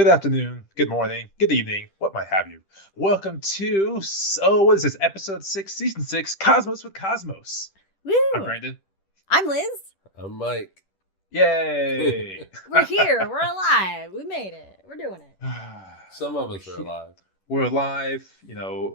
Good afternoon, good morning, good evening, what might have you. Welcome to, what is this, episode 6, season 6, Cosmos with Cosmos. Woo! I'm Brandon. I'm Liz. I'm Mike. Yay! We're here. We're alive. We made it. We're doing it. Some of us are alive. We're alive.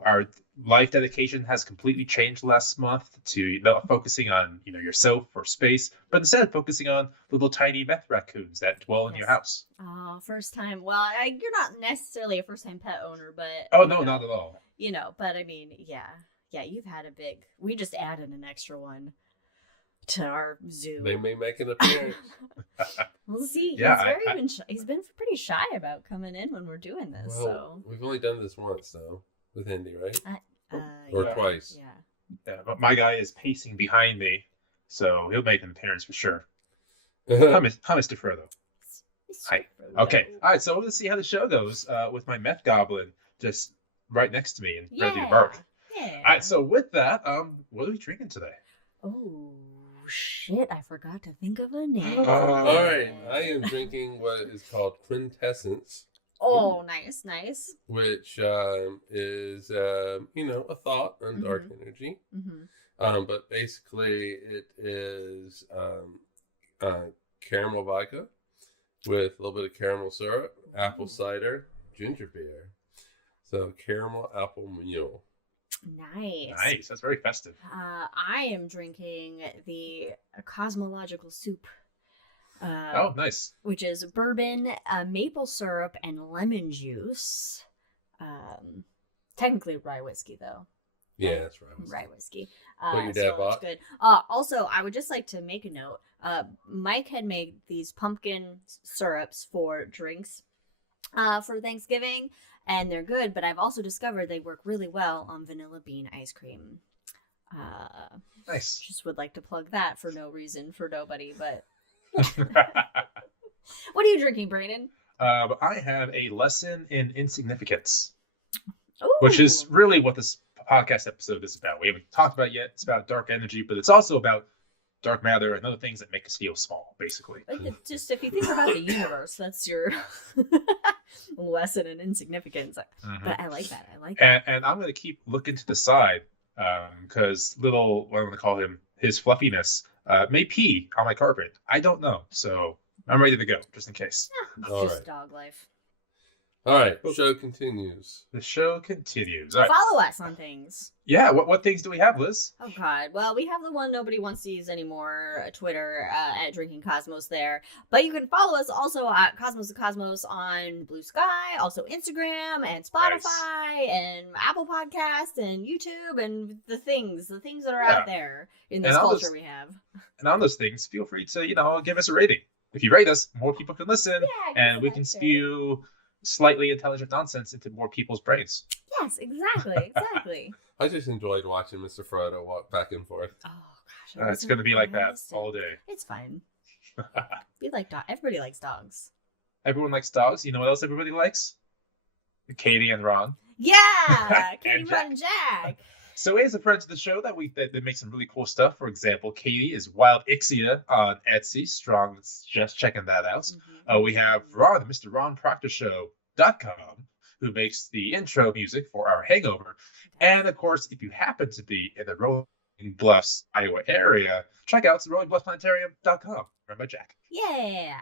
Our life dedication has completely changed last month to not focusing on, yourself or space, but instead focusing on little tiny meth raccoons that dwell in your house. Oh, first time. Well, you're not necessarily a first-time pet owner, but... Oh, no, not at all. But I mean, yeah, you've had a big... We just added an extra one to our zoo. They may make an appearance. We'll see. Yeah, He's been pretty shy about coming in when we're doing this. Well, so we've only done this once, though, with Indy, right? Or twice. Yeah. But my guy is pacing behind me, so he'll make an appearance for sure. Hi, Mr. Frodo. Hi. Okay. All right. So let's see how the show goes with my meth goblin just right next to me and ready to bark. Yeah. All right. So with that, what are we drinking today? Oh shit! I forgot to think of a name. All right. I am drinking what is called Quintessence. Oh, nice. Which is, a thought on dark energy. Mm-hmm. But basically, it is caramel vodka with a little bit of caramel syrup, apple cider, ginger beer. So caramel apple mule. Nice. That's very festive. I am drinking the cosmological soup. Oh, nice. Which is bourbon, maple syrup, and lemon juice. Technically rye whiskey, though. Yeah, that's right. Rye whiskey. What your dad bought? It's good. Also, I would just like to make a note. Mike had made these pumpkin syrups for drinks for Thanksgiving, and they're good, but I've also discovered they work really well on vanilla bean ice cream. Nice. Just would like to plug that for no reason, for nobody, but... What are you drinking, Brayden? I have a lesson in insignificance, Ooh. which is really what this podcast episode is about. We haven't talked about it yet. It's about dark energy, but it's also about dark matter and other things that make us feel small, basically. Just if you think about the universe, that's your lesson in insignificance. Mm-hmm. But I like that. And I'm going to keep looking to the side because what I'm going to call him, his fluffiness, may pee on my carpet. I don't know. So I'm ready to go, just in case. All Just right. dog life. All right. Show continues. The show continues. All right. Follow us on things. Yeah, what things do we have, Liz? Oh, God. Well, we have the one nobody wants to use anymore, Twitter, at Drinking Cosmos there. But you can follow us also at Cosmos of Cosmos on Blue Sky, also Instagram and Spotify and Apple Podcasts and YouTube and the things that are out there in this culture we have. And on those things, feel free to, give us a rating. If you rate us, more people can listen, and we can spew slightly intelligent nonsense into more people's brains. Yes, exactly. I just enjoyed watching Mr. Frodo walk back and forth. Oh gosh, It's going to be like that all day. It's fine. We like dogs. Everybody likes dogs. Everyone likes dogs. You know what else everybody likes? Katie and Ron. Yeah, Katie, And Ron, and Jack. So here's a friend of the show that makes some really cool stuff. For example, Katie is Wildixia on Etsy. Strong, just checking that out. Mm-hmm. We have Ron, Mr. Ron Proctor Show.com, who makes the intro music for our Hangover. And of course, if you happen to be in the Rolling Bluffs, Iowa area, check out RollingBluffPlanetarium.com. Run by Jack. Yeah.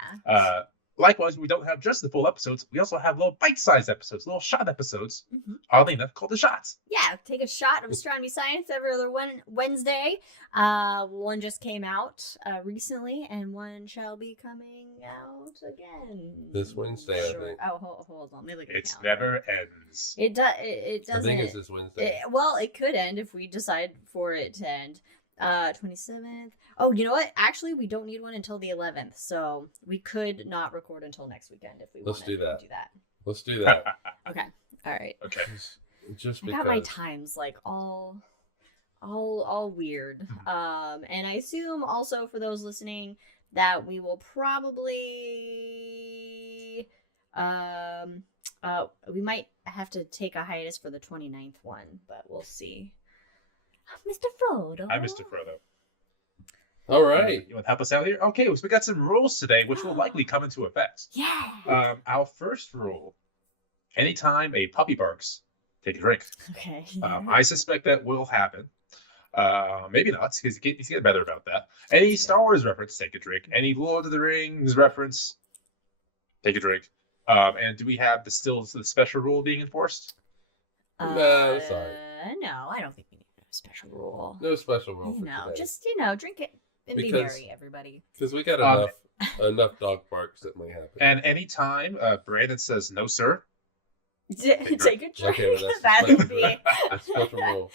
Likewise, we don't have just the full episodes. We also have little bite-sized episodes, little shot episodes, oddly enough, called The Shots. Yeah, take a shot of astronomy science every other Wednesday. One just came out recently, and one shall be coming out again. This Wednesday, I think. Oh, hold on. Let me look at It the never ends. It doesn't. I think it's this Wednesday. It could end if we decide for it to end. 27th. Oh, you know what? Actually, we don't need one until the 11th, so we could not record until next weekend if we wanted to do that. Let's do that. Okay. All right. Okay. Just I because. got my times like all weird. And I assume also for those listening that we will probably we might have to take a hiatus for the 29th one, but we'll see. Mr. Frodo. I'm Mr. Frodo. All right. You want to help us out here? Okay, so we got some rules today, which will likely come into effect. Yeah. Our first rule: anytime a puppy barks, take a drink. Okay. I suspect that will happen. Maybe not, because he's getting better about that. Any Star Wars reference, take a drink. Any Lord of the Rings reference, take a drink. And do we have the special rule being enforced? No, sorry. No, I don't think we need a special rule. No special rule for No, today. just drink it and be Because- merry, everybody. Because we got enough dog barks that may happen. And anytime Brandon says no, sir, Take a drink. Okay, well, That that's would be. That's special rule.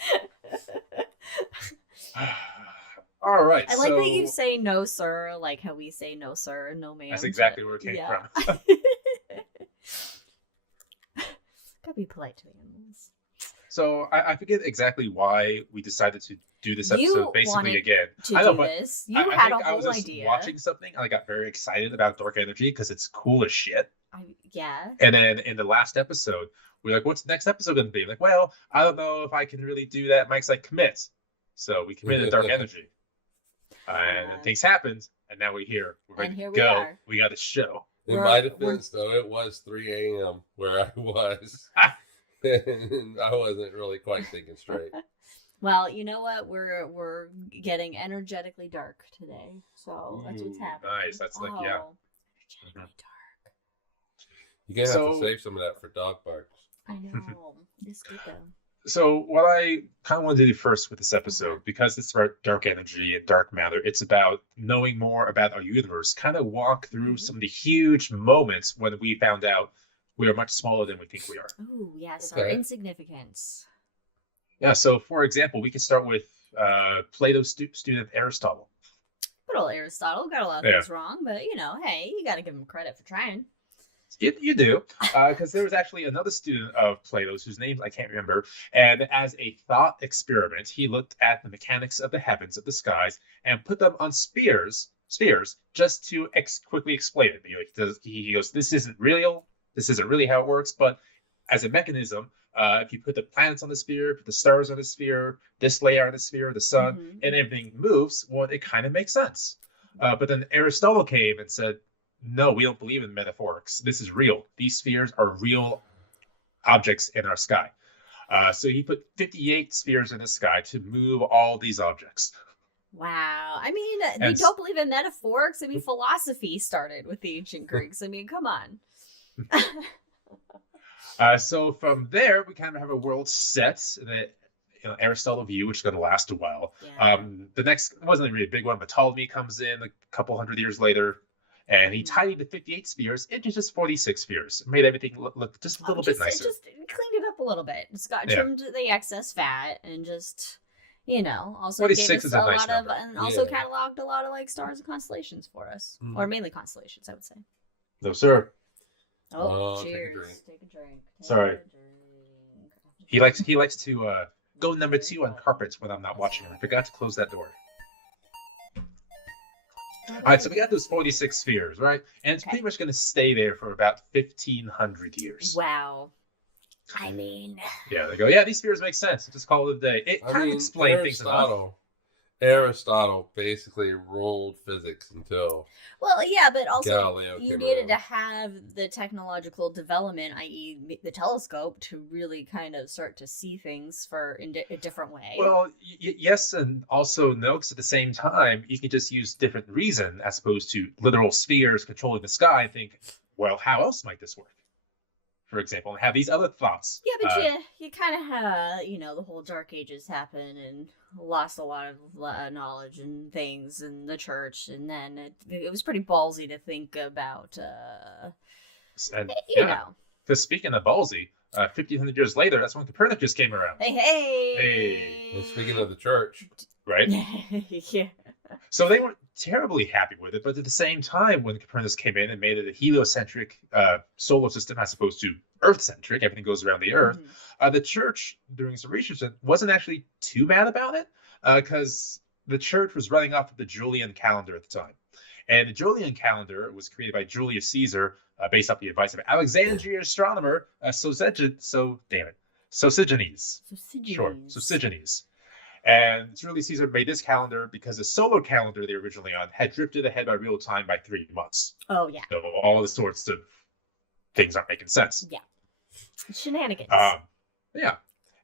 all right. I like that you say no, sir, like how we say no, sir, no, ma'am. That's exactly where it came Yeah. from. Gotta be polite to the animals. So I forget exactly why we decided to do this episode You basically wanted again. To I know, do but this, you I had think a I was whole just idea. watching something and I got very excited about dark energy because it's cool as shit. Yeah. And then in the last episode, we're like, what's the next episode going to be? Like, well, I don't know if I can really do that. Mike's like, commit. So we committed dark energy. And things happened, and now we're here. We're ready And here to we go. are. We got a show. In We're- my defense, though, it was 3 a.m. where I was. And I wasn't really quite thinking straight. Well, you know what? We're getting energetically dark today, so that's what's Ooh, happening. nice. That's like, yeah. Energetically dark. You're going to have So- to save some of that for dog barks. I know. It's good though. So what I kind of want to do first with this episode, because it's about dark energy and dark matter, it's about knowing more about our universe, kind of walk through some of the huge moments when we found out we are much smaller than we think we are. Oh yes, our Okay. insignificance. Yeah, so for example, we could start with Plato's student Aristotle. Good old Aristotle got a lot of Yeah. things wrong, but hey, you got to give him credit for trying. You do, because there was actually another student of Plato's whose name I can't remember, and as a thought experiment, he looked at the mechanics of the heavens, of the skies, and put them on spheres, just to quickly explain it. He goes, "This isn't real. This isn't really how it works, but as a mechanism, if you put the planets on the sphere, put the stars on the sphere, this layer on the sphere, the sun, Mhm. and everything moves, well, it kind of makes sense." But then Aristotle came and said, no, we don't believe in metaphorics. This is real. These spheres are real objects in our sky. So he put 58 spheres in the sky to move all these objects. Wow. I mean, they And- don't believe in metaphorics. I mean, philosophy started with the ancient Greeks. I mean, come on. So from there, we kind of have a world set that Aristotle view, which is going to last a while. Yeah. The next wasn't really a big one, but Ptolemy comes in a couple hundred years later, and he tidied the 58 spheres into just 46 spheres. Made everything look just a little bit nicer. Just cleaned it up a little bit. Just got Yeah. trimmed the excess fat and just, also 46 gave us is a nice lot of, number. and also Yeah. cataloged a lot of stars and constellations for us, Mhm. or mainly constellations, I would say. No, sir. Oh, take a cheers! drink. Take a drink. Take Sorry. a drink. He likes to go number 2 on carpets when I'm not watching him. I forgot to close that door. All right, so we got those 46 spheres, right? And it's pretty much going to stay there for about 1,500 years. Wow. I mean, Yeah, they go, yeah, these spheres make sense. Just call it a day. It kind of explained things enough. Aristotle basically ruled physics until well, yeah, but also Galileo you came needed to around. have the technological development, i.e., the telescope, to really kind of start to see things in a different way. Well, yes and also no, because at the same time, you can just use different reason as opposed to literal spheres controlling the sky and think, well, how else might this work? For example, and have these other thoughts. yeah, but you kind of had the whole Dark Ages happen and lost a lot of knowledge and things in the church, and then it was pretty ballsy to think about, And you yeah, know. because speaking of ballsy, 1,500 years later, that's when Copernicus came around, Hey. And speaking of the church, right? Yeah. So they weren't terribly happy with it, but at the same time, when Copernicus came in and made it a heliocentric solar system as opposed to Earth-centric, everything goes around the Earth, the church, doing some research, wasn't actually too mad about it, because the church was running off of the Julian calendar at the time. And the Julian calendar was created by Julius Caesar, based off the advice of Alexandrian astronomer Sosigenes. Sure, Sosigenes. And Julius Caesar made this calendar because the solar calendar they were originally on had drifted ahead by real time by 3 months. Oh, yeah. So all the sorts of things aren't making sense. Yeah. Shenanigans. Yeah.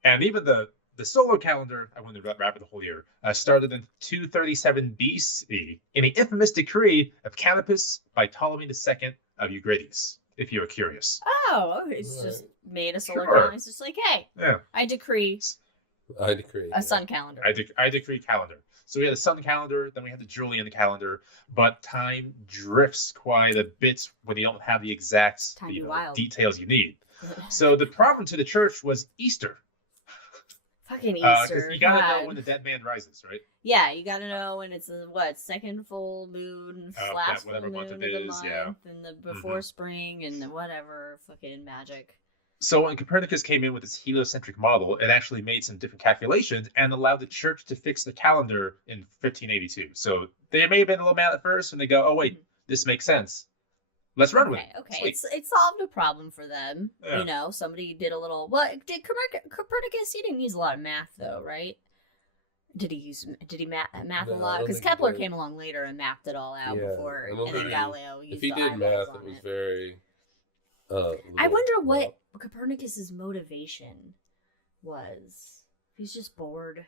And even the solar calendar, I wanted to wrap it the whole year, started in 237 BC in the infamous decree of Canopus by Ptolemy II of Eucrates, if you're curious. Oh, it's just made a solar Sure. calendar. It's just like, hey, Yeah. I decree I decree. a sun calendar. I decree calendar. So we had the sun calendar, then we had the Julian calendar, but time drifts quite a bit when you don't have the exact Time be wild. details you need. So the problem to the church was Easter. Fucking Because Easter. you gotta know God. when the dead man rises, right? Yeah, you gotta know when it's the second full moon, last full whatever moon month of it the is, month, yeah. and the before spring, and the whatever fucking magic. So when Copernicus came in with his heliocentric model, it actually made some different calculations and allowed the church to fix the calendar in 1582. So they may have been a little mad at first, and they go, "Oh wait, this makes sense. Let's run with it." Okay, Sweet. it solved a problem for them. Yeah. You know, somebody did a little. What did Copernicus? He didn't use a lot of math, though, right? Did he math a No, lot? I don't Because think he Kepler did. came along later and mapped it all out Yeah, before, I don't and then think Galileo used If he the did eyeballs math, on it was it. very. I wonder what Copernicus's motivation was. He's just bored.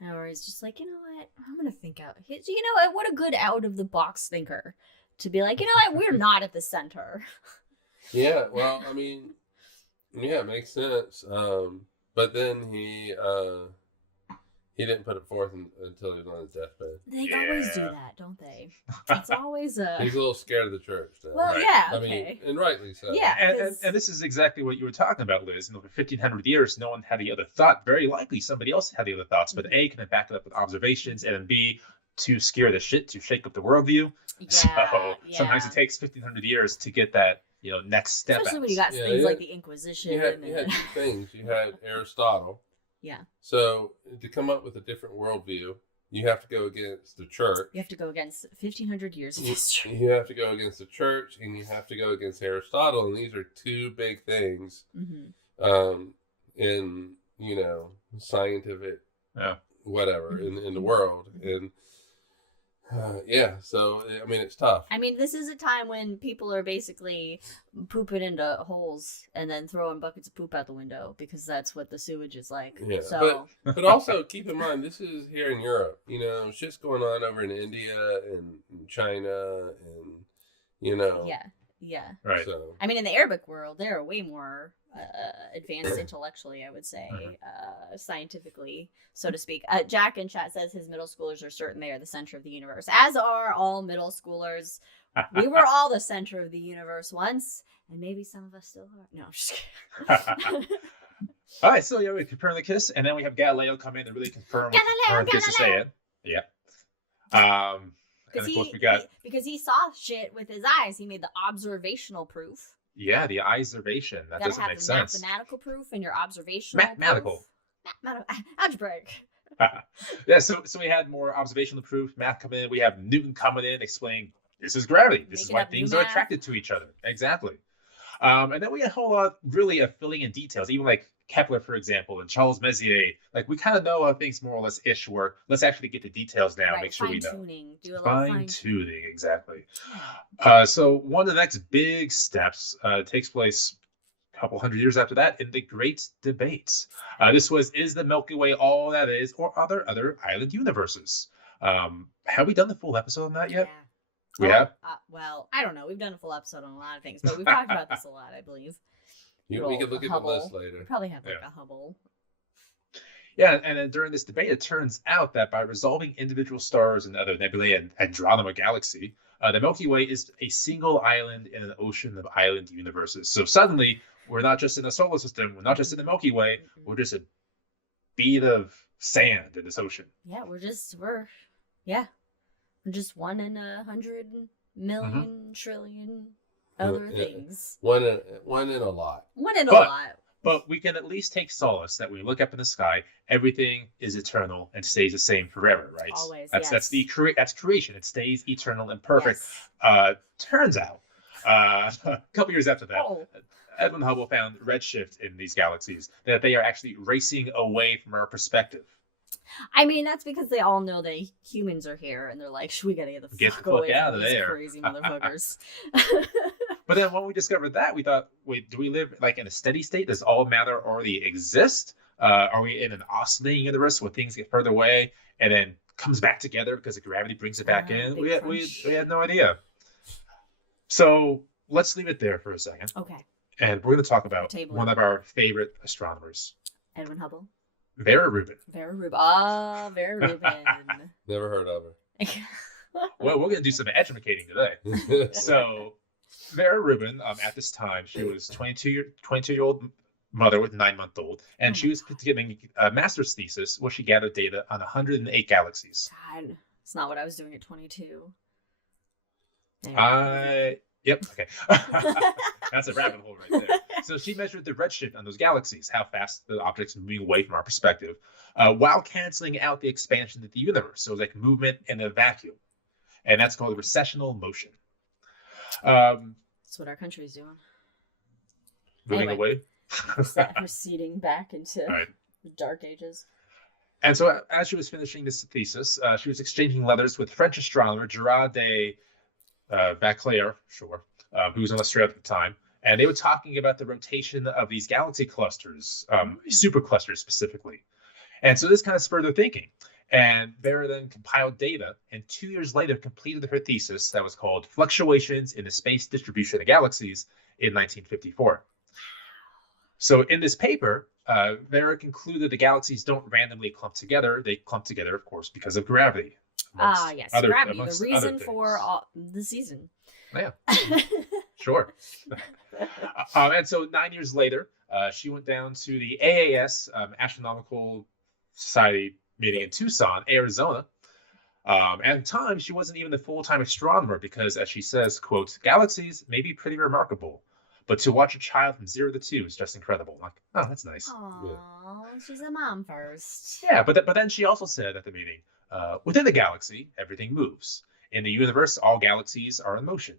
Or he's just like, you know what? I'm going to think out. You know what? What a good out of the box thinker to be like, you know what? We're not at the center. Yeah, well, I mean, yeah, it makes sense. But then he didn't put it forth until he was on his deathbed. They always do that, don't they? It's always a. He's a little scared of the church now. Well, Right. yeah, I okay. mean, and rightly so. Yeah. And this is exactly what you were talking about, Liz. In over 1,500 years, no one had the other thought. Very likely somebody else had the other thoughts, but A, can back it up with observations, and then B, too scared of shit to shake up the worldview. Yeah, So sometimes yeah. it takes 1,500 years to get that next step. Especially out. when you got Yeah, things yeah. like the Inquisition. You had and- two things. You had Aristotle. Yeah. So to come up with a different worldview, you have to go against the church. You have to go against 1,500 years of history. You have to go against the church, and you have to go against Aristotle, and these are two big things Mm-hmm. in scientific Yeah. whatever in the world, and yeah. So I mean, it's tough. I mean, this is a time when people are basically pooping into holes and then throwing buckets of poop out the window because that's what the sewage is like. Yeah, So but also keep in mind this is here in Europe. Shit's going on over in India and China, and yeah. Right. So I mean, in the Arabic world, they're way more advanced intellectually, I would say, scientifically, so to speak. Jack in chat says his middle schoolers are certain they are the center of the universe, as are all middle schoolers. We were all the center of the universe once, and maybe some of us still are. No, I'm just kidding. All right, so we have Copernicus, and then we have Galileo come in and really confirm what Copernicus is saying. Yeah. And of course we got because he saw shit with his eyes. He made the observational proof. the observation. That You gotta doesn't have make the sense. mathematical proof and your observational Mathematical. proof. Algebraic. Yeah, so we had more observational proof, math coming in. We have Newton coming in, explaining this is gravity. This is Making why up new things are math. attracted to each other. Exactly. And then we had a whole lot really of filling in details, even like Kepler, for example, and Charles Messier. Like we kind of know how things more or less ish work. Let's actually get the details now, Right, make sure we know. fine-tuning. Do a little Fine-tuning, exactly. So one of the next big steps takes place a couple hundred years after that in the Great Debate. This was, is the Milky Way all that is, or are there other island universes? Have we done the full episode on that yet? Yeah. We have? Well, I don't know. We've done a full episode on a lot of things, but we've talked about this a lot, I believe. we could look at the Hubble. list later. We probably have like Yeah. a Hubble. Yeah, and then during this debate, it turns out that by resolving individual stars in other nebulae and Andromeda Galaxy, the Milky Way is a single island in an ocean of island universes. So suddenly, we're not just in a solar system, we're not just in the Milky Way, we're just a bead of sand in this ocean. Yeah, we're just one in 100 million trillion other Yeah. things. One in a lot. One in a But- lot. But we can at least take solace that when we look up in the sky, everything is eternal and stays the same forever, right? Always, That's yes. that's creation. It stays eternal and perfect. Yes. Turns out, a couple years after that, Oh. Edwin Hubble found redshift in these galaxies, that they are actually racing away from our perspective. I mean, that's because they all know that humans are here, and they're like, we gotta get the fuck away out from of these there. crazy motherfuckers. But then when we discovered that, we thought, wait, do we live like in a steady state? Does all matter already exist? Are we in an oscillating universe where things get further away and then comes back together because the gravity brings it back in? We had no idea. So let's leave it there for a second. Okay. And we're going to talk about one of our favorite astronomers. Edwin Hubble. Vera Rubin. Vera Rubin. Ah, Vera Rubin. Never heard of her. Well, we're going to do some educating today. So Vera Rubin, at this time, she was 22-year-old mother with a 9-month-old, and she was getting a master's thesis where she gathered data on 108 galaxies. God, it's not what I was doing at 22. Yep, okay. That's a rabbit hole right there. So she measured the redshift on those galaxies, how fast the objects moving away from our perspective, while canceling out the expansion of the universe. So it was like movement in a vacuum. And that's called recessional motion. That's what our country's doing. Moving away? Proceeding back into the dark ages. And so as she was finishing this thesis, she was exchanging letters with French astronomer Gerard de Vauclair, who was in Australia at the time. And they were talking about the rotation of these galaxy clusters, superclusters specifically. And so this kind of spurred their thinking. And Vera then compiled data, and 2 years later completed her thesis that was called Fluctuations in the Space Distribution of Galaxies in 1954. So in this paper, Vera concluded the galaxies don't randomly clump together. They clump together, of course, because of gravity. Yes, gravity, the reason for the season. Yeah, sure. And so 9 years later, she went down to the AAS, Astronomical Society meeting in Tucson, Arizona. At the time, she wasn't even a full-time astronomer because, as she says, quote, galaxies may be pretty remarkable, but to watch a child from 0 to 2 is just incredible. Like, oh, that's nice. Aww, she's a mom first. Yeah, but then she also said at the meeting, within the galaxy, everything moves. In the universe, all galaxies are in motion.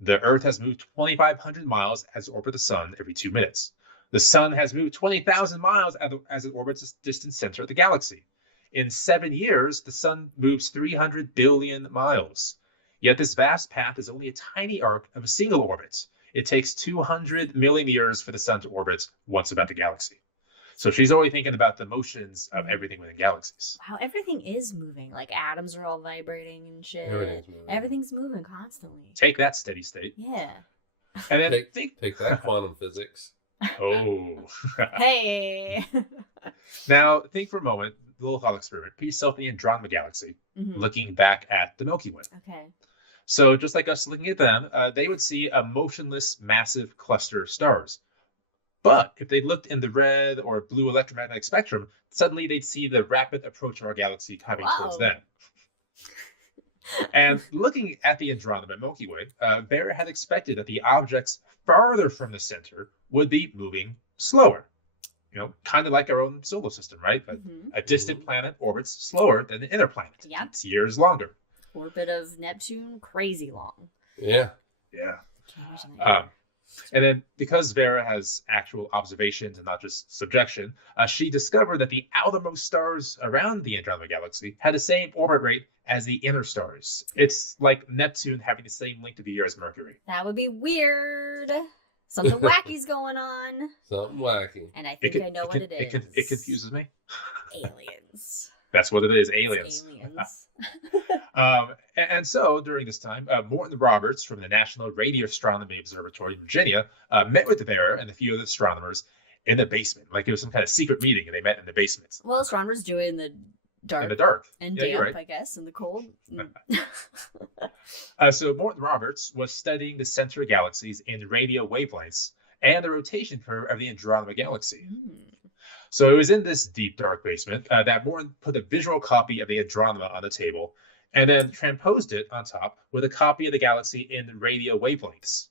The Earth has moved 2,500 miles as it orbits the sun every 2 minutes. The sun has moved 20,000 miles as it orbits the distant center of the galaxy. In 7 years, the sun moves 300 billion miles. Yet this vast path is only a tiny arc of a single orbit. It takes 200 million years for the sun to orbit once about the galaxy. So she's already thinking about the motions of everything within galaxies. Wow, everything is moving. Like atoms are all vibrating and shit. Everything's moving constantly. Take that, steady state. Yeah. And then take that, quantum physics. Oh. Hey. Now, think for a moment, the little thought experiment. Put yourself in the Andromeda Galaxy, looking back at the Milky Way. Okay. So just like us looking at them, they would see a motionless, massive cluster of stars. But if they looked in the red or blue electromagnetic spectrum, suddenly they'd see the rapid approach of our galaxy coming towards them. And looking at the Andromeda Milky Way, Vera had expected that the objects farther from the center would be moving slower. You know, kind of like our own solar system, right? A distant planet orbits slower than an inner planet. Yep. It's years longer. Orbit of Neptune, crazy long. Yeah. Yeah. And then because Vera has actual observations and not just subjection, she discovered that the outermost stars around the Andromeda Galaxy had the same orbit rate as the inner stars. It's like Neptune having the same length of the year as Mercury. That would be weird. Something wacky's going on. Something wacky. And I think I know what it is. It confuses me. Aliens. That's what it is, aliens. Aliens. And so during this time, Morton Roberts from the National Radio Astronomy Observatory in Virginia met with Vera and a few other astronomers in the basement. Like it was some kind of secret meeting, and they met in the basement. Well, astronomers do it in the dark. In the dark. And yeah, damp, right. I guess, in the cold. So Morton Roberts was studying the center of galaxies in radio wavelengths and the rotation curve of the Andromeda Galaxy. So it was in this deep, dark basement that Morton put a visual copy of the Andromeda on the table and then transposed it on top with a copy of the galaxy in radio wavelengths.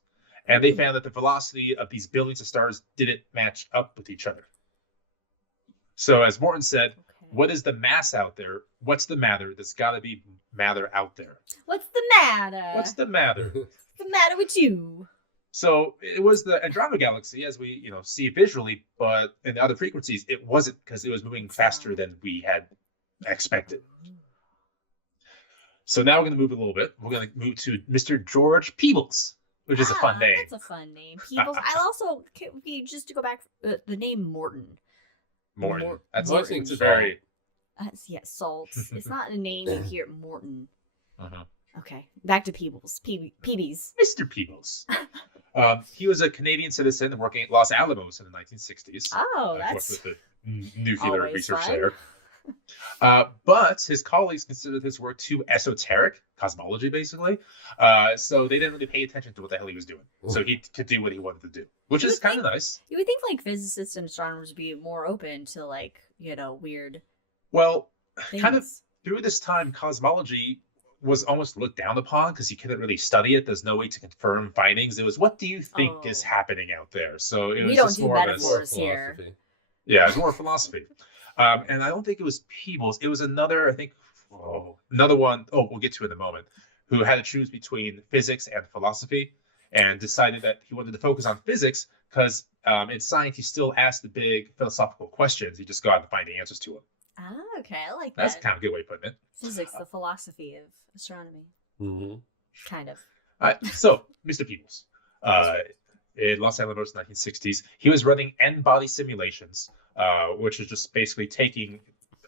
And they found that the velocity of these billions of stars didn't match up with each other. So as Morton said, what is the mass out there? What's the matter? There's got to be matter out there. What's the matter? What's the matter? What's the matter with you? So it was the Andromeda Galaxy as we, see it visually, but in the other frequencies, it wasn't because it was moving faster than we had expected. So now we're going to move a little bit. We're going to move to Mr. George Peebles, which is a fun name. That's a fun name. Peebles. I also, just to go back, the name Morton. Morton. That's Morton. it's a very... Salt. It's not a name you hear, Morton. Uh-huh. Okay, back to Peebles. Peebles. Mr. Peebles. He was a Canadian citizen working at Los Alamos in the 1960s. Oh, that's... with the nuclear research fun. there. But his colleagues considered his work too esoteric, cosmology basically, so they didn't really pay attention to what the hell he was doing. So he could do what he wanted to do, which is kind of nice. You would think like physicists and astronomers would be more open to like, weird Well, things. kind of through this time, cosmology was almost looked down upon because you couldn't really study it. There's no way to confirm findings. It was, what do you think is happening out there? So it was we don't just do more metaphors of a here. Yeah, it's more philosophy. And I don't think it was Peebles. It was another, I think, another one, we'll get to in a moment, who had to choose between physics and philosophy and decided that he wanted to focus on physics because in science, you still ask the big philosophical questions. You just go out and find the answers to them. Ah, okay. I like that. That's kind of a good way of putting it. Physics, the philosophy of astronomy. Mm-hmm. Kind of. So, Mr. Peebles, in Los Alamos, 1960s, he was running n-body simulations, which is just basically taking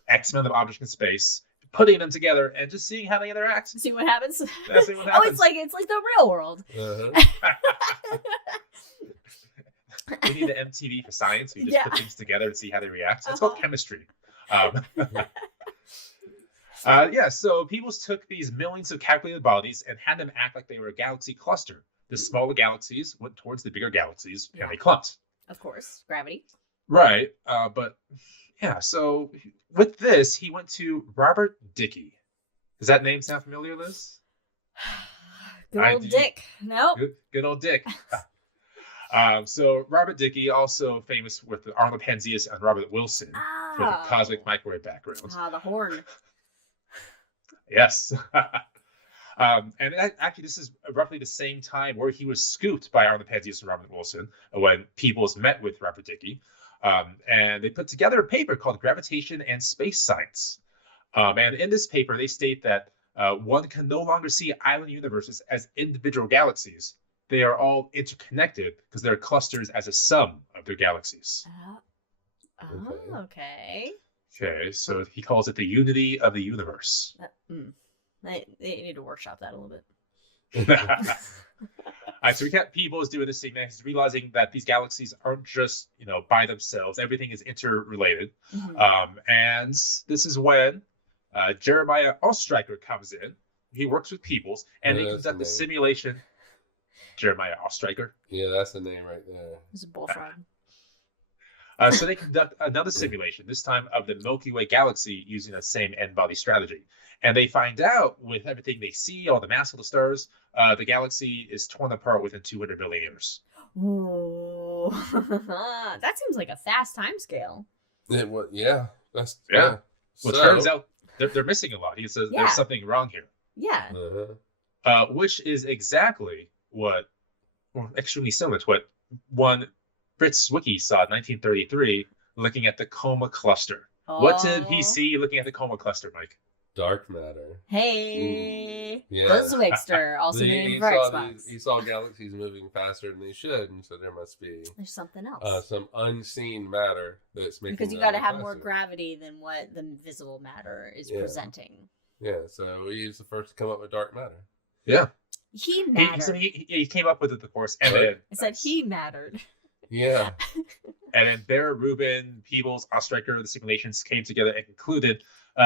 X amount of objects in space, putting them together, and just seeing how they interact. See what happens. Yeah, see what happens. It's like the real world. Uh-huh. We need the MTV for science. We just put things together and see how they react. It's called chemistry. So Peebles took these millions of calculated bodies and had them act like they were a galaxy cluster. The smaller galaxies went towards the bigger galaxies, and they clumped. Of course, gravity. Right, so with this, he went to Robert Dicke. Does that name sound familiar, Liz? Good old Dick. Nope. Good old Dick. So Robert Dicke, also famous with Arnold Penzias and Robert Wilson for the cosmic microwave background. The horn. Yes. And actually, this is roughly the same time where he was scooped by Arnold Penzias and Robert Wilson when Peebles met with Robert Dicke. And they put together a paper called Gravitation and Space Science. And in this paper, they state that one can no longer see island universes as individual galaxies. They are all interconnected because they're clusters as a sum of their galaxies. Okay. Okay, so he calls it the unity of the universe. They need to workshop that a little bit. All right, so we got Peebles doing this thing now. He's realizing that these galaxies aren't just, by themselves. Everything is interrelated. Mm-hmm. And this is when Jeremiah Ostreicher comes in. He works with Peebles, and they conduct a simulation. Jeremiah Ostreicher. Yeah, that's the name right there. It's a bullfrog. So they conduct another simulation, this time of the Milky Way galaxy using the same n-body strategy. And they find out with everything they see, all the mass of the stars, the galaxy is torn apart within 200 billion years. Ooh. That seems like a fast time scale. Yeah. That's Well, it turns out they're missing a lot. He says there's something wrong here. Yeah. Which is exactly extremely similar to what one Fritz Zwicky saw in 1933 looking at the Coma cluster. What did he see looking at the Coma cluster, Mike? Dark matter. Hey. Yeah. Buzz Wixter, also named for Xbox. He saw galaxies moving faster than they should, and so there must be... There's something else. Some unseen matter that's making... Because you got to have more gravity than what the visible matter is presenting. Yeah, so he's the first to come up with dark matter. Yeah. He mattered. He came up with it, of course. And right. then, it said he mattered. Yeah. And then Bear, Rubin, Peebles, Ostreicher, the simulations came together and concluded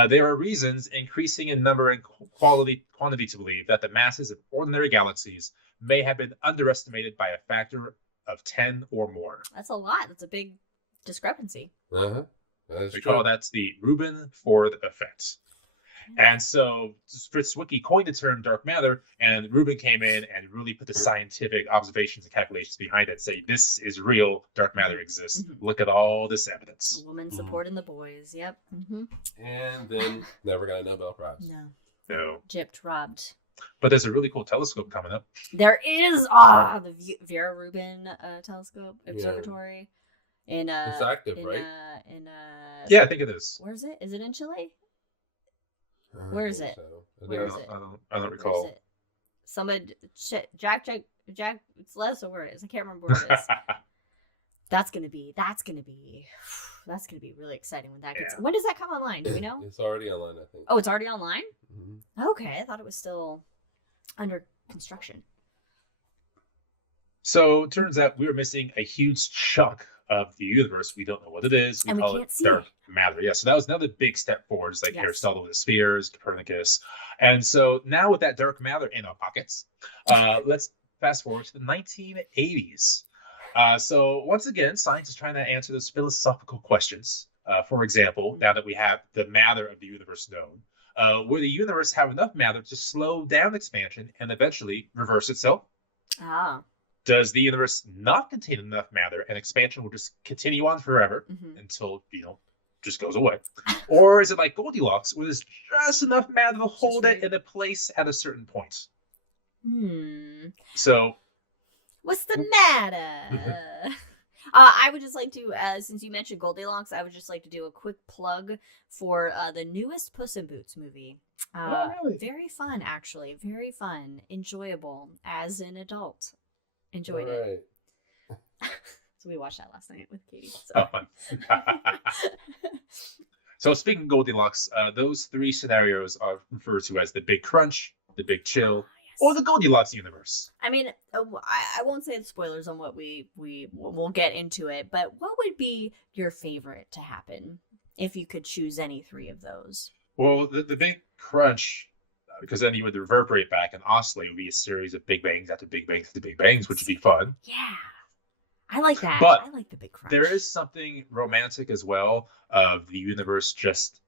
there are reasons increasing in number and quantity to believe that the masses of ordinary galaxies may have been underestimated by a factor of 10 or more. That's a lot. That's a big discrepancy. Uh-huh. We call that the Rubin-Ford effect. And so Fritz Zwicky coined the term dark matter, and Rubin came in and really put the scientific observations and calculations behind it, say this is real, dark matter exists. Mm-hmm. Look at all this evidence. The woman supporting the boys, yep. Mm-hmm. And then never got a Nobel Prize. No. Gypped, robbed. But there's a really cool telescope coming up. There is the Vera Rubin telescope observatory. It's active, right? In yeah, I think it is. Where is it? Is it in Chile? Where is it? Where is it? I don't Where is recall. it? Somebody, Jack, it's less where it is. I can't remember where it is. That's gonna be really exciting when that gets. Yeah. When does that come online? Do we know? It's already online, I think. Oh, it's already online? Mm-hmm. Okay, I thought it was still under construction. So it turns out we were missing a huge chunk of the universe. We don't know what it is. We call it dark matter. Yeah, so that was another big step forward. It's like Aristotle with the spheres, Copernicus. And so now with that dark matter in our pockets, let's fast forward to the 1980s. So once again, science is trying to answer those philosophical questions. For example, now that we have the matter of the universe known, will the universe have enough matter to slow down expansion and eventually reverse itself? Does the universe not contain enough matter and expansion will just continue on forever until, just goes away? Or is it like Goldilocks, where there's just enough matter to hold it in a place at a certain point? So, what's the matter? I would just like to, since you mentioned Goldilocks, I would just like to do a quick plug for the newest Puss in Boots movie. Really? Very fun, actually. Very fun. Enjoyable as an adult. Enjoyed it. So we watched that last night with Katie. So. Oh, fun. So speaking of Goldilocks, those three scenarios are referred to as the Big Crunch, the Big Chill, or the Goldilocks universe. I mean, I won't say the spoilers on what we'll get into it, but what would be your favorite to happen if you could choose any three of those? Well, the Big Crunch, because then you would reverberate back and oscillate, would be a series of Big Bangs after Big Bangs after Big Bangs, which would be fun. Yeah. I like that. But I like the Big Crunch. There is something romantic as well of the universe just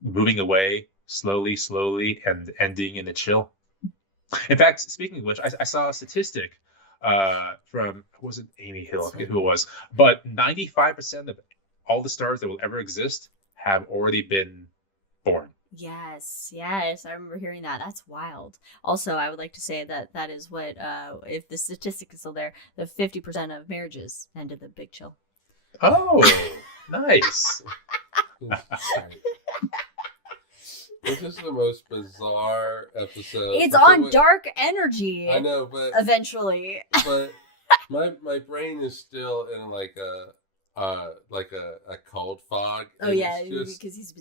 moving away slowly, and ending in a chill. In fact, speaking of which, I saw a statistic from, it wasn't Amy Hill, I forget who it was, but 95% of all the stars that will ever exist have already been born. Yes, I remember hearing that. That's wild. Also, I would like to say that is what, if the statistic is still there, the 50% of marriages end in the Big Chill. Oh, nice. This is the most bizarre episode. It's on dark energy. I know, but eventually. But my brain is still in like a cold fog. Oh yeah, because he's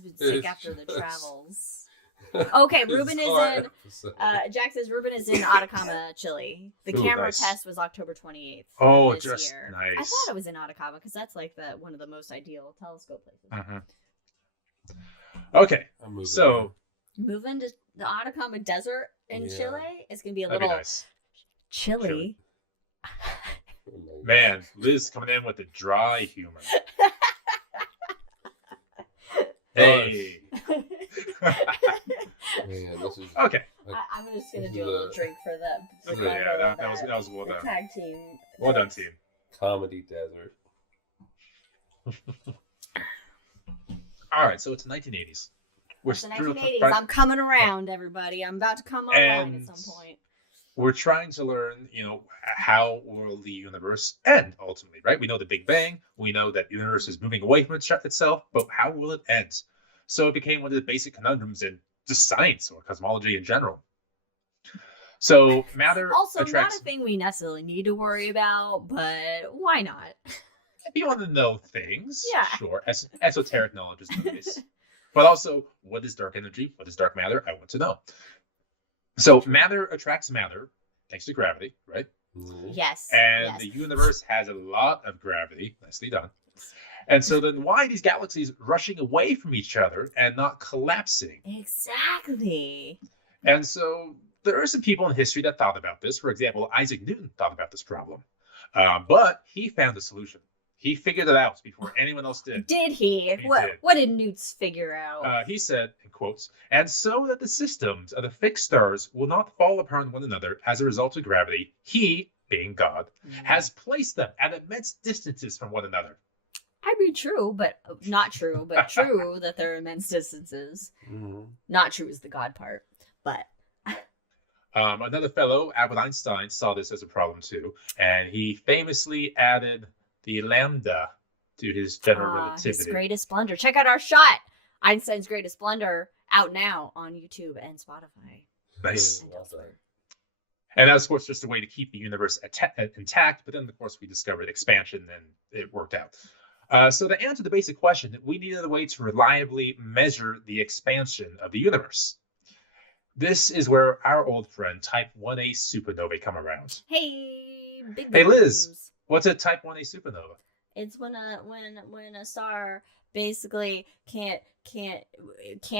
been sick after the travels. Okay, Ruben is in. Jack says Ruben is in Atacama, Chile. The camera test was October 28th. Oh, this just year. nice. I thought it was in Atacama because that's like one of the most ideal telescope places. Okay, so moving to the Atacama Desert in Chile. It's gonna be a little chilly. Man, Liz coming in with the dry humor. Hey. Man, this is, okay. I'm just gonna do a little drink for them. That was well done. Tag team. Well done, team. Comedy desert. All right, so it's the 1980s. It's the 1980s. I'm coming around, everybody. I'm about to come online at some point. We're trying to learn, how will the universe end ultimately, right? We know the Big Bang. We know that the universe is moving away from itself, but how will it end? So it became one of the basic conundrums in just science or cosmology in general. So matter also attracts... not a thing we necessarily need to worry about, but why not? If you want to know things, yeah, sure. Esoteric knowledge is nice. But also, what is dark energy? What is dark matter? I want to know. So matter attracts matter thanks to gravity, right? Yes. And the universe has a lot of gravity. Nicely done. And so then why are these galaxies rushing away from each other and not collapsing? Exactly. And so there are some people in history that thought about this. For example, Isaac Newton thought about this problem. But he found a solution. He figured it out before anyone else did. Did he? What did Newt figure out? He said, in quotes, "And so that the systems of the fixed stars will not fall upon one another as a result of gravity, he, being God, has placed them at immense distances from one another." I mean, true, but not true, but true that there are immense distances. Not true is the God part, but... Another fellow, Albert Einstein, saw this as a problem too, and he famously added the lambda to his general relativity. His greatest blunder. Check out our shot. Einstein's greatest blunder out now on YouTube and Spotify. Nice. And elsewhere. And that's, of course, just a way to keep the universe intact. But then, of course, we discovered expansion, and it worked out. So to answer the basic question, we needed a way to reliably measure the expansion of the universe. This is where our old friend Type 1a supernovae come around. Hey, big Hey, Liz. booms. What's a Type 1a supernova? It's when a star basically can't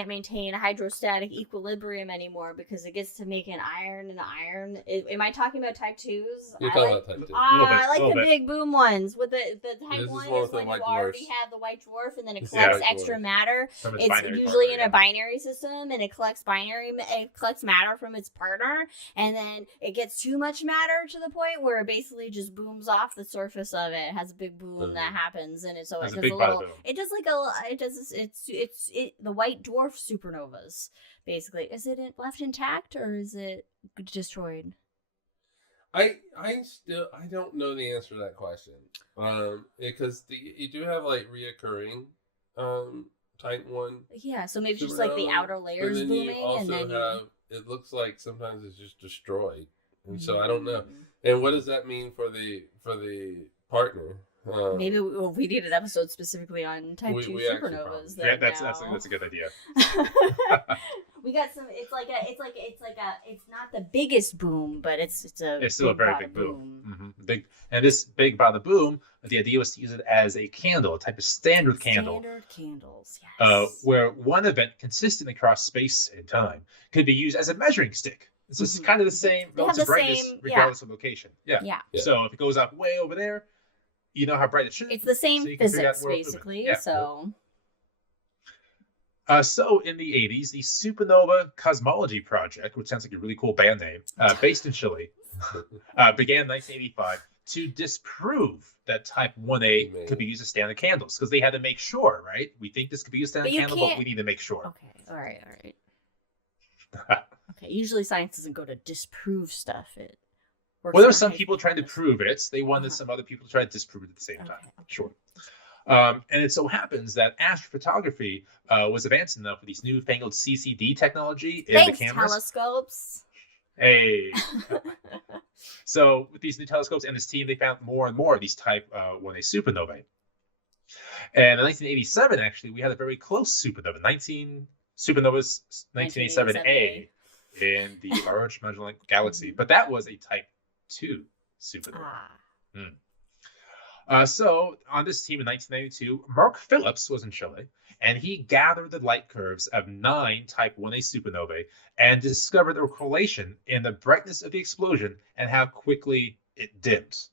maintain hydrostatic equilibrium anymore because it gets to make an iron and iron. Am I talking about type 2s? You're talking about type 2. I like little the bit. big boom ones. With the type This 1 is one is with the when you white already dwarfs. have the white dwarf and then it This is collects white extra dwarf. matter. From its It's binary usually partner, in a binary system and it collects matter from its partner, and then it gets too much matter to the point where it basically just booms off the surface of it. It has a big boom that happens, and it's Has it a does big a bada little. boom. It does like a. It does. It's the white dwarf supernovas. Basically, is it left intact or is it destroyed? I don't know the answer to that question. Because you do have like reoccurring type 1. Yeah, so maybe just like the supernova, outer but layers then booming, you also and then have it looks like sometimes it's just destroyed. And so I don't know. And what does that mean for the partner? Maybe we need an episode specifically on type 2 we actually supernovas. Yeah, that's a good idea. We got some. It's not the biggest boom, but it's Still a very bada big boom. Big, and this big bada boom. The idea was to use it as a candle, a type of standard candle. Standard candles, yes. Where one event consistent across space and time could be used as a measuring stick. It's just kind of the same They have relative the brightness same- regardless of location. Yeah. Yeah. So if it goes up way over there, you know how bright it should. It's the same so you can figure out physics, where it's moving. basically. Yeah. So So in the 80s, the Supernova Cosmology Project, which sounds like a really cool band name, based in Chile, began in 1985 to disprove that Type 1a could be used as standard candles, because they had to make sure, right? We think this could be a standard But you candle, but can't- we need to make sure. okay, all right. Okay, usually science doesn't go to disprove stuff. It works Well, there on were some a people trying to hypothesis. prove it. They wanted some other people to try to disprove it at the same time. Okay. Sure. And it so happens that astrophotography was advanced enough with these newfangled CCD technology in Thanks, the cameras. telescopes. Hey. So with these new telescopes and this team, they found more and more of these Type 1a supernovae. And in 1987, actually, we had a very close supernova, 1987A in the Large Magellanic Galaxy. But that was a Type 2 supernova. So on this team in 1992, Mark Phillips was in Chile, and he gathered the light curves of 9 Type 1a supernovae and discovered a correlation in the brightness of the explosion and how quickly it dims.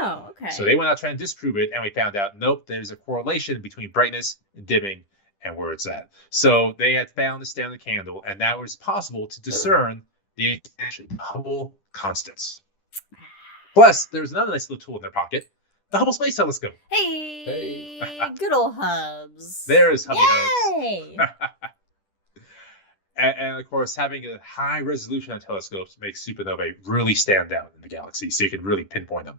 Oh, okay. So they went out trying to disprove it, and we found out, nope, there's a correlation between brightness, dimming, and where it's at. So they had found the standard candle, and now it was possible to discern the Hubble constants. Plus, there's another nice little tool in their pocket, the Hubble Space Telescope. Hey, good old hubs. There's Hubby Hubs. Yay! And of course, having a high resolution telescopes makes supernovae really stand out in the galaxy, so you can really pinpoint them.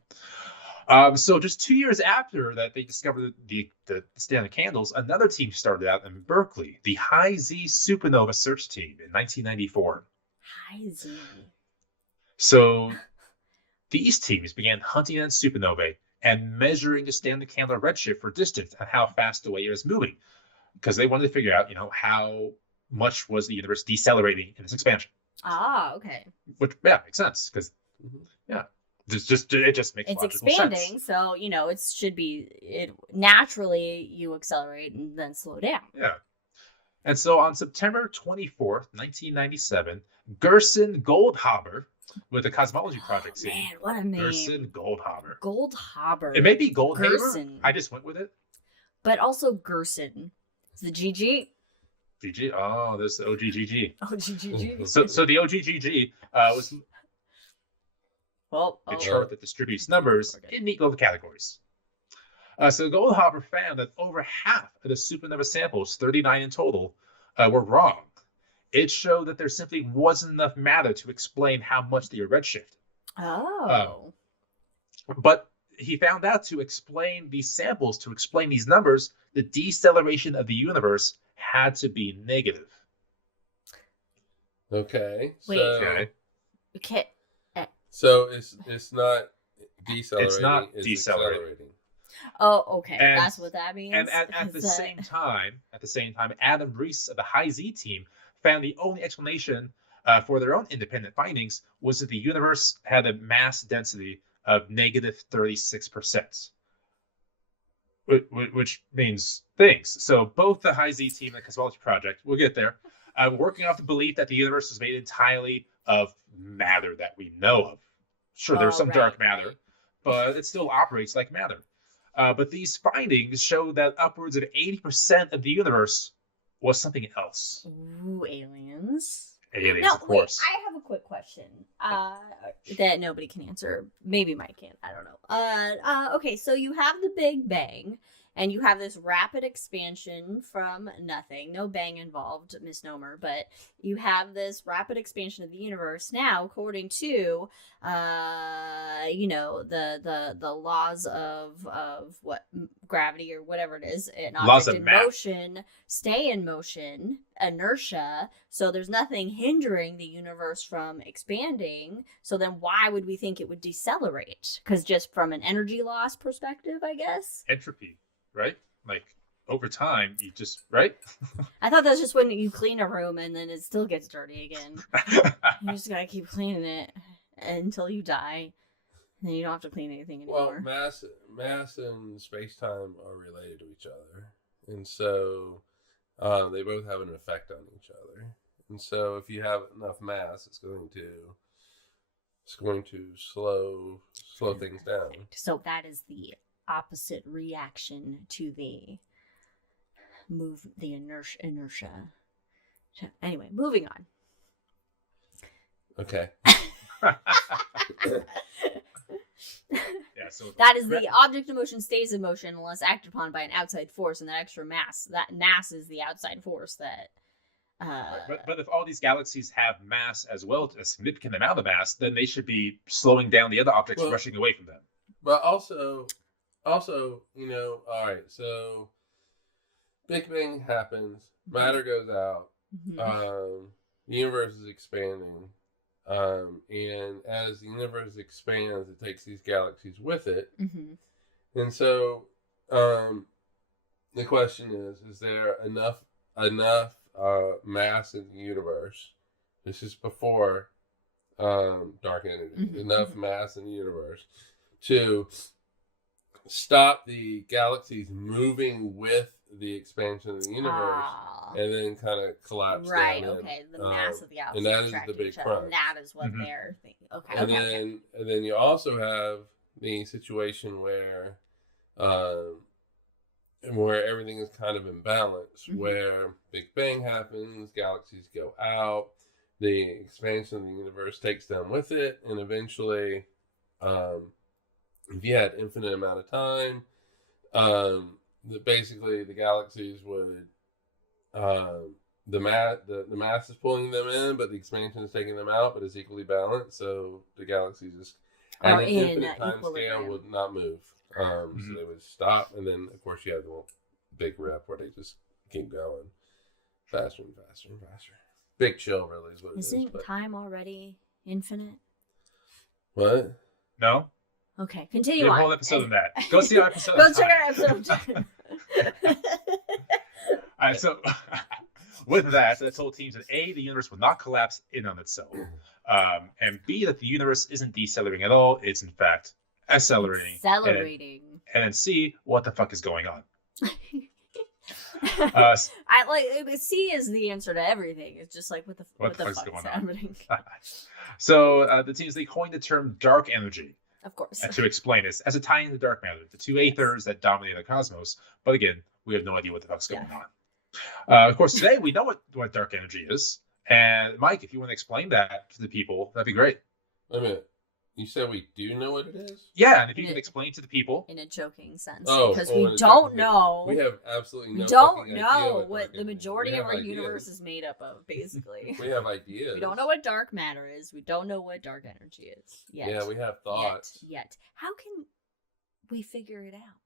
So just 2 years after that, they discovered the standard candles, another team started out in Berkeley, the High Z Supernova Search Team in 1994. High Z. So these teams began hunting down supernovae and measuring the standard candle redshift for distance and how fast the way it is moving, because they wanted to figure out, how much was the universe decelerating in its expansion. Ah, okay. Which, yeah, makes sense, because, it just makes It's logical expanding, sense. so it should be naturally you accelerate and then slow down. Yeah. And so on September 24th, 1997, Gerson Goldhaber with the Cosmology Project team. Man, what a name. Gerson Goldhaber. Goldhaber. It may be Goldhaber. Gerson. I just went with it. But also Gerson. It's the GG. GG. Oh, there's the OGGG. Oh, GGG. So the OGGG was Well, a chart that distributes numbers in neat little categories. So Goldhaber found that over half of the supernova samples, 39 in total, were wrong. It showed that there simply wasn't enough matter to explain how much they were redshift. Oh. But he found out to explain these samples, to explain these numbers, the deceleration of the universe had to be negative. Okay. Wait. So, Okay. Okay. so it's not decelerating. It's not it's decelerating. accelerating. Oh, okay. And- That's what that means. And at the same time, Adam Reese of the High Z team found the only explanation for their own independent findings was that the universe had a mass density of negative 36%, which means things. So both the High Z team and the Cosmology Project, we'll get there, working off the belief that the universe is made entirely of matter that we know of. Sure, there's some dark matter, but it still operates like matter. But these findings show that upwards of 80% of the universe was something else. Ooh, aliens. Aliens, Now, of course. wait, I have a quick question that nobody can answer. Maybe Mike can. I don't know. Okay, so you have the Big Bang, and you have this rapid expansion from nothing. No bang involved, misnomer, but you have this rapid expansion of the universe. Now, according to, the laws of what gravity or whatever it is, an object in motion stay in motion, inertia. So there's nothing hindering the universe from expanding. So then why would we think it would decelerate? Because just from an energy loss perspective, I guess. Entropy. Right? Like, over time, you just, right? I thought that's just when you clean a room and then it still gets dirty again. You just gotta keep cleaning it until you die. And then you don't have to clean anything anymore. Well, mass and space-time are related to each other. And so they both have an effect on each other. And so if you have enough mass, it's going to slow things down. So that is the opposite reaction to the inertia. Anyway, moving on. Okay. Yeah, so that is the object in motion stays in motion unless acted upon by an outside force, and that extra mass, that mass is the outside force that but if all these galaxies have mass as well, a significant amount of mass, then they should be slowing down the other objects rushing away from them. But also, all right, so Big Bang happens, matter goes out, the universe is expanding, and as the universe expands, it takes these galaxies with it. And so the question is there enough mass in the universe? This is before dark energy. Enough mass in the universe to stop the galaxies moving with the expansion of the universe, and then kind of collapse. Right. Okay. The mass of the galaxies, and that is the big crunch. That is what they're thinking. Okay. And then you also have the situation where everything is kind of in balance, where Big Bang happens, galaxies go out, the expansion of the universe takes them with it, and eventually, if you had infinite amount of time, basically the galaxies would, the mass is pulling them in, but the expansion is taking them out, but it's equally balanced. So the galaxies just at an infinite time scale would not move. So they would stop, and then of course you have the big rip where they just keep going faster and faster and faster. Big chill, really, is what it is. Isn't time already infinite? What? No. Okay, continue on. We have a whole episode of that. Go see our episode. Go check our episode of time. All right, so with that told teams that A, the universe will not collapse in on itself, and B, that the universe isn't decelerating at all; it's in fact accelerating. Accelerating. And then C, what the fuck is going on? I like C is the answer to everything. It's just like what the fuck's going happening? So the teams, they coined the term dark energy. Of course. To explain this, as a tie into dark matter, the two aethers that dominate the cosmos. But again, we have no idea what the fuck's going on. Of course, today we know what dark energy is. And Mike, if you want to explain that to the people, that'd be great. Wait a minute. You said we do know what it is? Yeah, and if you can explain to the people. In a joking sense. Because we don't know. We have absolutely no We don't know what the majority of our universe is made up of, basically. We have ideas. We don't know what dark matter is. We don't know what dark energy is yet. Yeah, we have thoughts. Yet. How can we figure it out?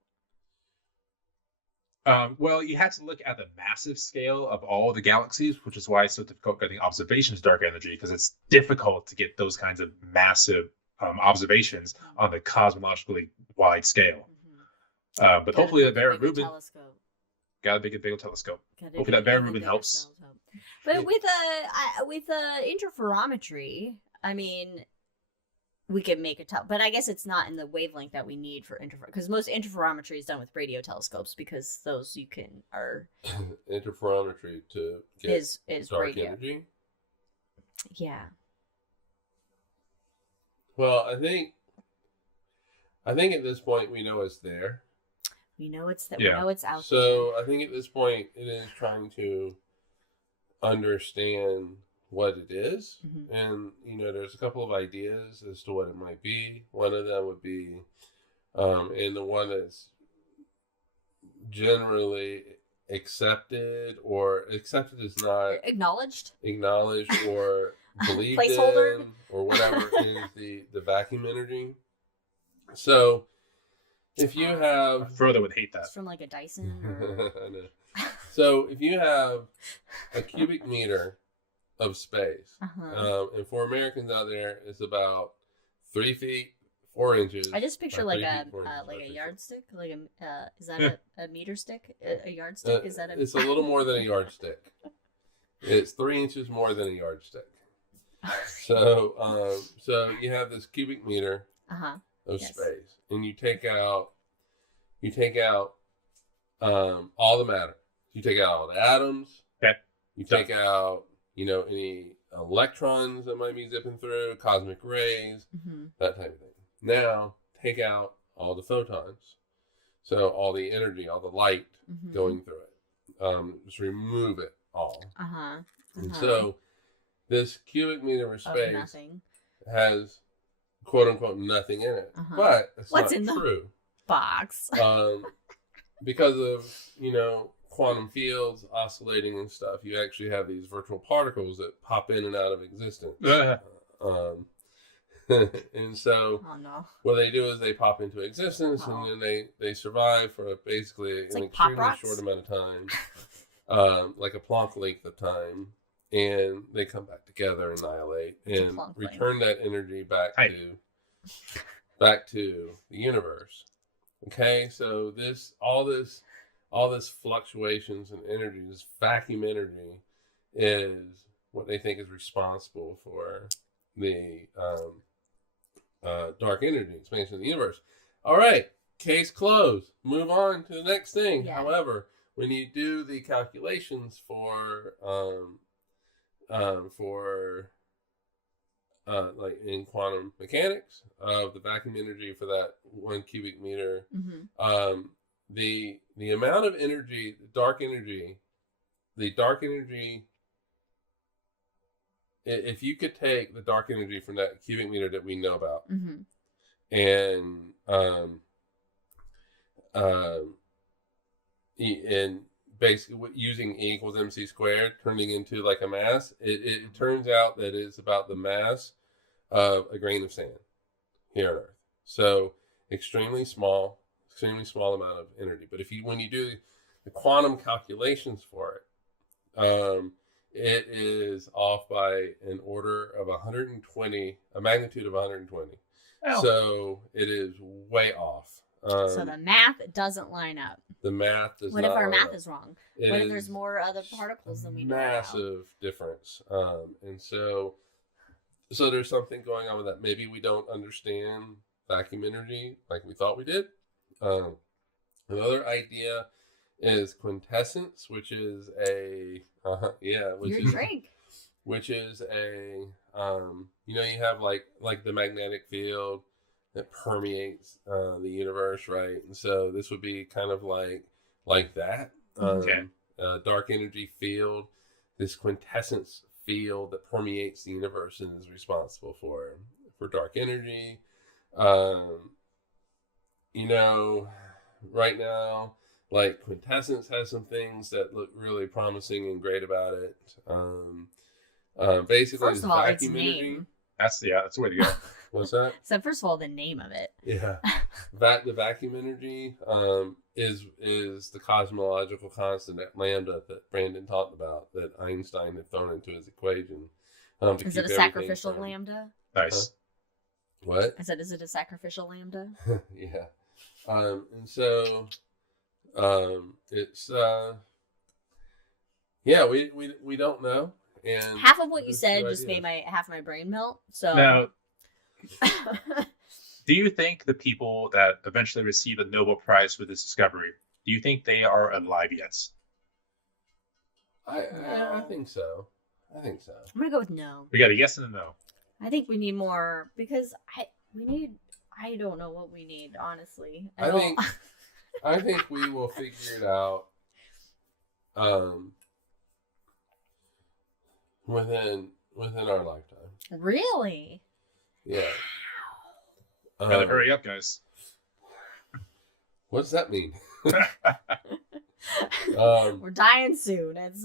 Well, you had to look at the massive scale of all the galaxies, which is why it's so difficult getting observations of dark energy, because it's difficult to get those kinds of massive observations on the cosmologically wide scale. But hopefully that Baron Rubin got a bigger telescope. Hopefully that Baron Rubin helps. But with interferometry, I mean, we can make a but I guess it's not in the wavelength that we need for because most interferometry is done with radio telescopes, because those you can interferometry to get is dark radio. Energy. Yeah. Well, I think at this point we know it's there. We know it's that. Yeah. We know it's out there. So I think at this point it is trying to understand what it is, and there's a couple of ideas as to what it might be. One of them would be, and the one that's generally accepted is not acknowledged or believed placeholder in or whatever is the vacuum energy. So if you have Frodo would hate that. It's from like a Dyson. Or... I know. So if you have a cubic meter of space, and for Americans out there, it's about 3 feet 4 inches. I just picture like a yardstick, like is that a meter stick? A yardstick? Is that a? It's a little more than a yardstick. It's 3 inches more than a yardstick. So you have this cubic meter of space, and you take out all the matter. You take out all the atoms. Okay. You take out any electrons that might be zipping through, cosmic rays, that type of thing. Now take out all the photons, so all the energy, all the light going through it. Just remove it all. And so this cubic meter of space has quote unquote nothing in it, but it's What's not in true. The box? Because of quantum fields oscillating and stuff, you actually have these virtual particles that pop in and out of existence. And so what they do is they pop into existence, and then they survive for basically an extremely short amount of time, like a Planck length of time, and they come back together, annihilate, and return that energy back to the universe. Okay, so all this fluctuations in energy, this vacuum energy, is what they think is responsible for the dark energy expansion of the universe. All right, case closed. Move on to the next thing. Yeah. However, when you do the calculations for like in quantum mechanics of the vacuum energy for that 1 cubic meter, the amount of energy, the dark energy, if you could take the dark energy from that cubic meter that we know about, and basically using E equals mc squared, turning into like a mass, it turns out that it's about the mass of a grain of sand here on Earth. So extremely small amount of energy. But when you do the quantum calculations for it, it is off by an order of 120, a magnitude of 120. Oh. So it is way off. So the math doesn't line up. The math does not. What if our math is wrong? What if there's more other particles than we know? Massive difference. And so there's something going on with that. Maybe we don't understand vacuum energy like we thought we did. Another idea is quintessence, which is a which is a you have like the magnetic field that permeates the universe, right? And so this would be kind of like that. Dark energy field, this quintessence field that permeates the universe and is responsible for dark energy. Right now, like quintessence has some things that look really promising and great about it. Basically, first of all, its name. That's the way to go. What's that? So first of all, the name of it. Yeah. The vacuum energy is the cosmological constant at lambda that Brandon talked about, that Einstein had thrown into his equation. Is it a sacrificial lambda? Nice. What? I said, is it a sacrificial lambda? Yeah. And so it's yeah, we don't know. And half of what you there's said two just ideas. made half my brain melt. So Now, do you think the people that eventually receive a Nobel Prize for this discovery, do you think they are alive yet? I think so. I think so. I'm gonna go with no. We got a yes and a no. I think we need more because I don't know what we need, honestly. I think we will figure it out within our lifetime. Really? Yeah. Gotta hurry up, guys. What does that mean? We're dying soon. It's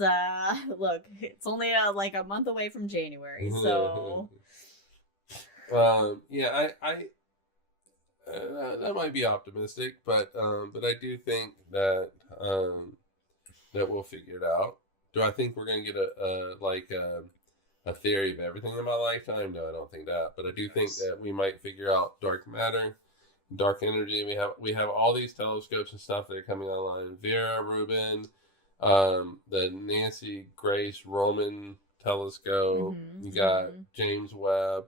look, it's only like a month away from January, so yeah, I that might be optimistic, but I do think that that we'll figure it out. Do I think we're gonna get a theory of everything in my lifetime? No, I don't think that. But I do think that we might figure out dark matter, dark energy. We have all these telescopes and stuff that are coming online. Vera Rubin, the Nancy Grace Roman telescope. You got James Webb.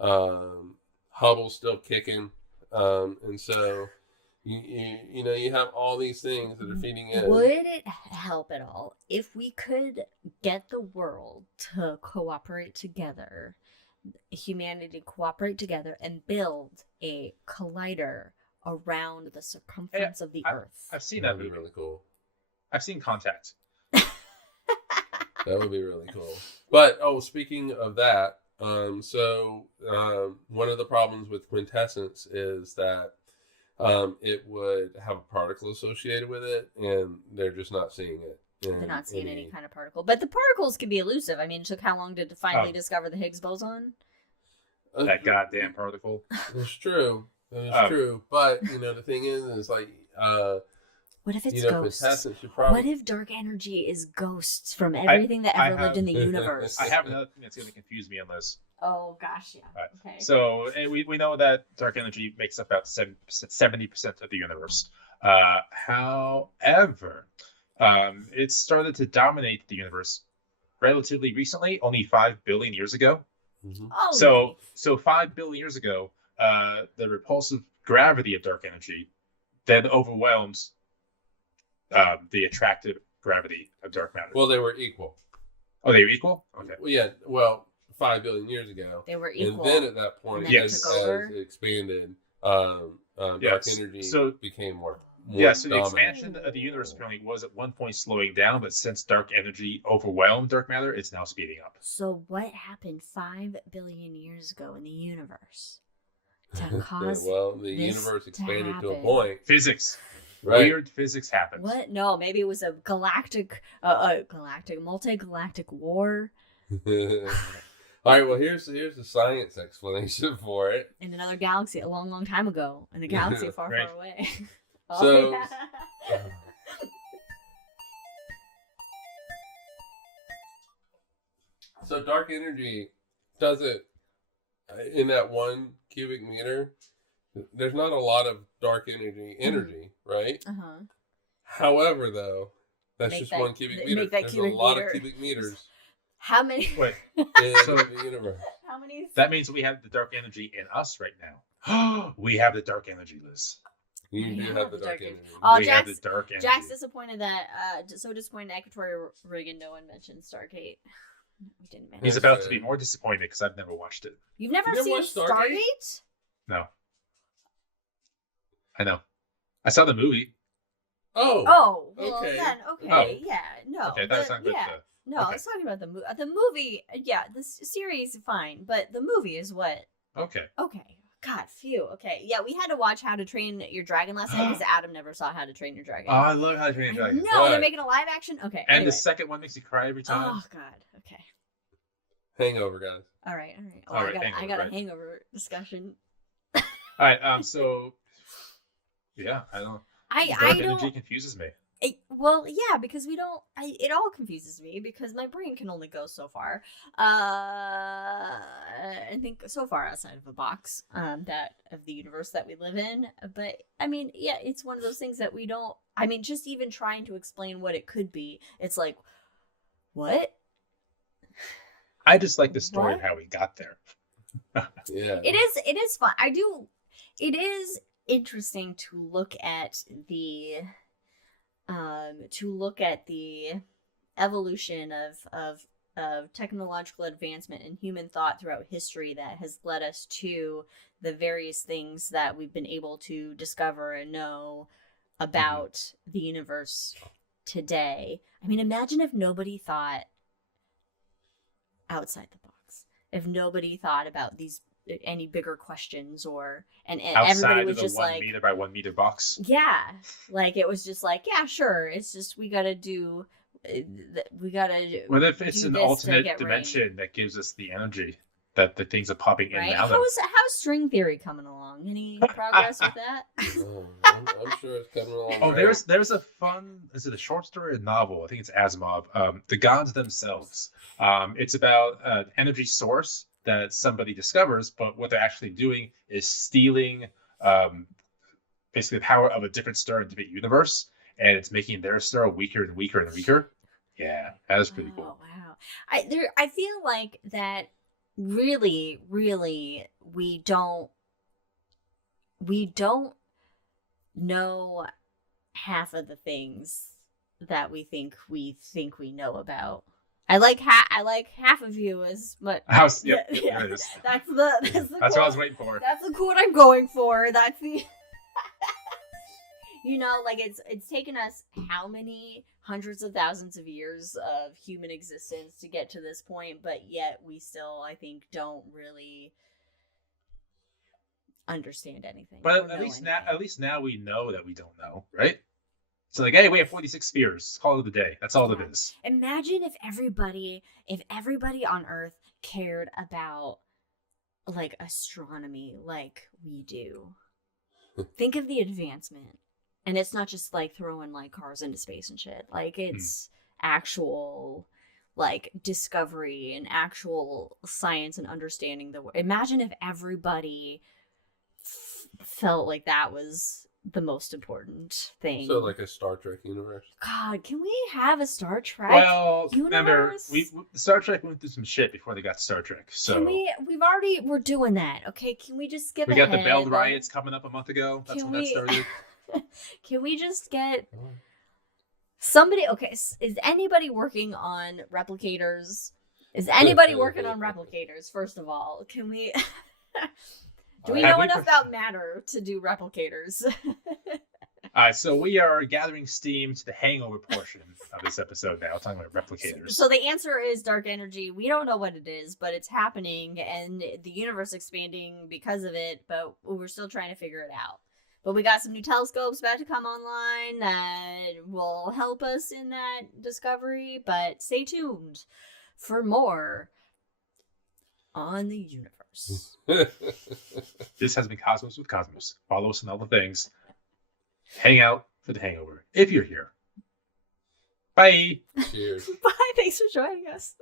Hubble's still kicking. And so you know, you have all these things that are feeding in. Would it help at all if we could get the world to cooperate together, humanity cooperate together, and build a collider around the circumference of the Earth? I've seen that movie. Be really cool. I've seen Contact. That would be really cool. But speaking of that, so one of the problems with quintessence is that it would have a particle associated with it, and they're just not seeing it. They're not seeing any kind of particle. But the particles can be elusive. I mean, it took how long to finally discover the Higgs boson? That goddamn particle. It's true. It's true. But, you know, the thing is like... what if it's you know, ghosts? probably... What if dark energy is ghosts from everything that ever lived in the universe? I have another thing that's going to confuse me on this. Oh, gosh, yeah. Right. Okay. So we know that dark energy makes up about 70% of the universe. However, it started to dominate the universe relatively recently, only 5 billion years ago. Mm-hmm. Oh, So 5 billion years ago, the repulsive gravity of dark energy then overwhelms the attractive gravity of dark matter. Well, they were equal. Oh, they were equal? Okay. Well, yeah. Well, 5 billion years ago. they were equal. And then at that point, Yes. as it expanded, dark energy became more so the dominant. expansion of the universe apparently was at one point slowing down, but since dark energy overwhelmed dark matter, it's now speeding up. So what happened 5 billion years ago in the universe to cause well, the this universe expanded to a happen? point. Physics. Right. Weird physics happens. What? No, maybe it was a multi-galactic war All right. Well, here's the science explanation for it. in another galaxy a long, long time ago, in a galaxy far, Right. far away. So- yeah. So dark energy doesn't, in that 1 cubic meter, there's not a lot of dark energy, right? Uh-huh. However, though, that's Make just that- 1 cubic make meter. that There's cubic a lot meter. of cubic meters How many? Wait, in So- the universe. How many? that means we have the dark energy in us right now. We have the dark energy, Liz. You I do have have the the dark dark energy. Oh, we have the dark energy. Jack's disappointed that so disappointed Equatorial Riggin no one mentioned Stargate. We didn't mention. He's about to be more disappointed because I've never watched it. You've never You never seen watched Stargate? Stargate? No. I know. I saw the movie. Oh. Oh, well Okay. then okay, Oh. yeah, no. Okay, that sounds good. Yeah, no, okay. let's talk about the movie. The movie, yeah, the series fine, but the movie is what? Okay. Okay, God, phew. Okay, yeah, we had to watch How to Train Your Dragon last night because Adam never saw How to Train Your Dragon. Oh, I love How to Train Your Dragon. No, they're Right. making a live action. Okay, And anyway. the second one makes you cry every time. Oh God. Okay. Hangover, guys. All right. Oh, All right, I got right. a hangover discussion. All right. So yeah, I don't. Dark energy confuses me. Well, yeah, because we don't. It all confuses me because my brain can only go so far. I think so far outside of the box, that of the universe that we live in. But I mean, yeah, it's one of those things that we don't. I mean, just even trying to explain what it could be, it's like, what? I just like the story of how we got there. Yeah, It is fun. It is interesting to look at the evolution of technological advancement and human thought throughout history that has led us to the various things that we've been able to discover and know about the universe today. I mean, imagine if nobody thought outside the box. If nobody thought about these any bigger questions and Outside everybody of was the just 1 like meter by 1 meter box. yeah, like it was just like, yeah, sure, it's just we gotta What if it's do an this to alternate get dimension rain. that gives us the energy that the things are popping in Right? and out of? How's string theory coming along? Any progress with that? I'm sure it's coming along. Oh, great. there's a fun. Is it a short story or a novel? I think it's Asimov. The Gods Themselves. It's about an energy source that somebody discovers, but what they're actually doing is stealing, basically the power of a different star in a different universe, and it's making their star weaker and weaker and weaker. Yeah, that is pretty cool. Wow. I feel like that really, really we don't know half of the things that we think we know about. I like half of you as much. House, Yeah. There it is. That's the That's quote. what I was waiting for. That's the quote I'm going for. That's the you know, like it's taken us how many hundreds of thousands of years of human existence to get to this point, but yet we still, I think, don't really understand anything. But at least now we know that we don't know, right? So like, hey, we have 46 spheres. Call it a day. That's all it is. Imagine if everybody on Earth cared about like astronomy like we do. Think of the advancement. And it's not just like throwing like cars into space and shit. Like it's actual like discovery and actual science and understanding the world. Imagine if everybody felt like that was the most important thing. So like a Star Trek universe. God, can we have a Star Trek remember, universe? Star Trek went through some shit before they got Star Trek. So Can we're doing that. Okay, can we just skip we ahead? got the Bell riots coming up a month ago. That's when that started. Can we just get somebody? Okay, is anybody working on replicators? Is anybody working on replicators? First of all, can we? Do we know enough about matter to do replicators? So we are gathering steam to the hangover portion of this episode now, talking about replicators. So the answer is dark energy. We don't know what it is, but it's happening, and the universe expanding because of it. But we're still trying to figure it out. But we got some new telescopes about to come online that will help us in that discovery. But stay tuned for more on the universe. This has been Cosmos with Cosmos. Follow us on all the things. Hang out for the hangover if you're here. Bye. Cheers. Bye. Thanks for joining us.